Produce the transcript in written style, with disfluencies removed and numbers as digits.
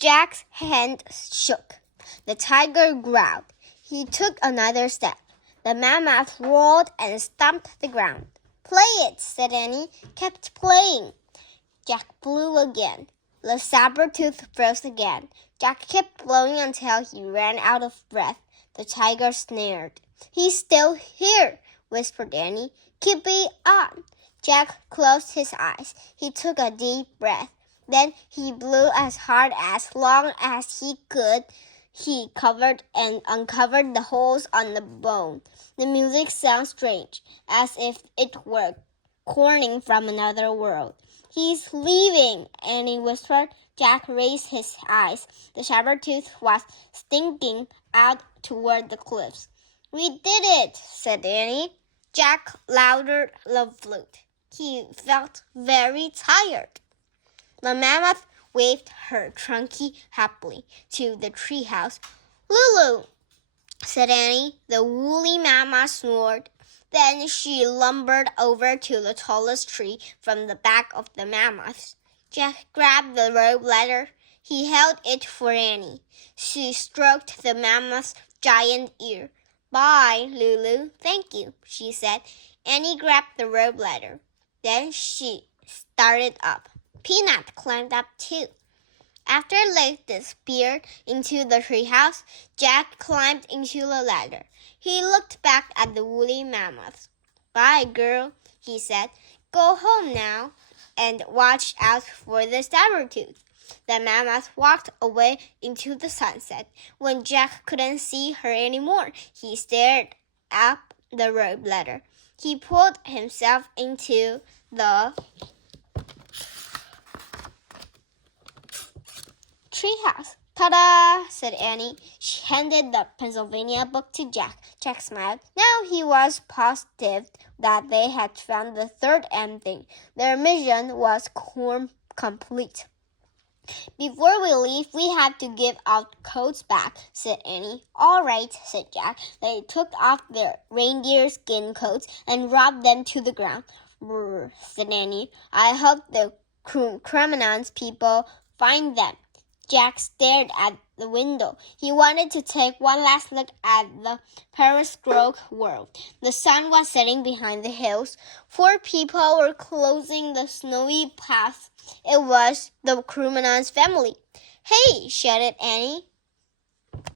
Jack's hand shook. The tiger growled. He took another step. The mammoth roared and stomped the ground. Play it, said Annie. Kept playing. Jack blew again. The Sabertooth froze again. Jack kept blowing until he ran out of breath. The tiger snared. He's still here, whispered Annie. Keep it on. Jack closed his eyes. He took a deep breath. Then he blew as hard as long as he could. He covered and uncovered the holes on the bone. The music sounded strange, as if it were calling from another world. He's leaving, Annie whispered. Jack raised his eyes. The Sabertooth was stinking out toward the cliffs. We did it, said Annie. Jack louder the flute. He felt very tired. The mammoth waved her trunky happily to the treehouse. Lulu, said Annie. The woolly mammoth snored. Then she lumbered over to the tallest tree from the back of the mammoths. Jack grabbed the rope ladder. He held it for Annie. She stroked the mammoth's giant ear. Bye, Lulu. Thank you, she said. Annie grabbed the rope ladder. Then she started up. Peanut climbed up too. After they disappeared into the treehouse, Jack climbed into the ladder. He looked back at the woolly mammoth. Bye, girl, he said. Go home now and watch out for the Sabertooth. The mammoth walked away into the sunset. When Jack couldn't see her anymore, he stared up the rope ladder. He pulled himself into the treehouse. Ta-da, said Annie. She handed the Pennsylvania book to Jack. Jack smiled. Now he was positive that they had found the third ending. Their mission was complete. Before we leave, we have to give our coats back, said Annie. All right, said Jack. They took off their reindeer skin coats and rubbed them to the ground. Brr, said Annie. I hope the Cremnans people find them. Jack stared at the window. He wanted to take one last look at the periscope world. The sun was setting behind the hills. 4 people were closing the snowy path. It was the Crewman's family. Hey, shouted Annie.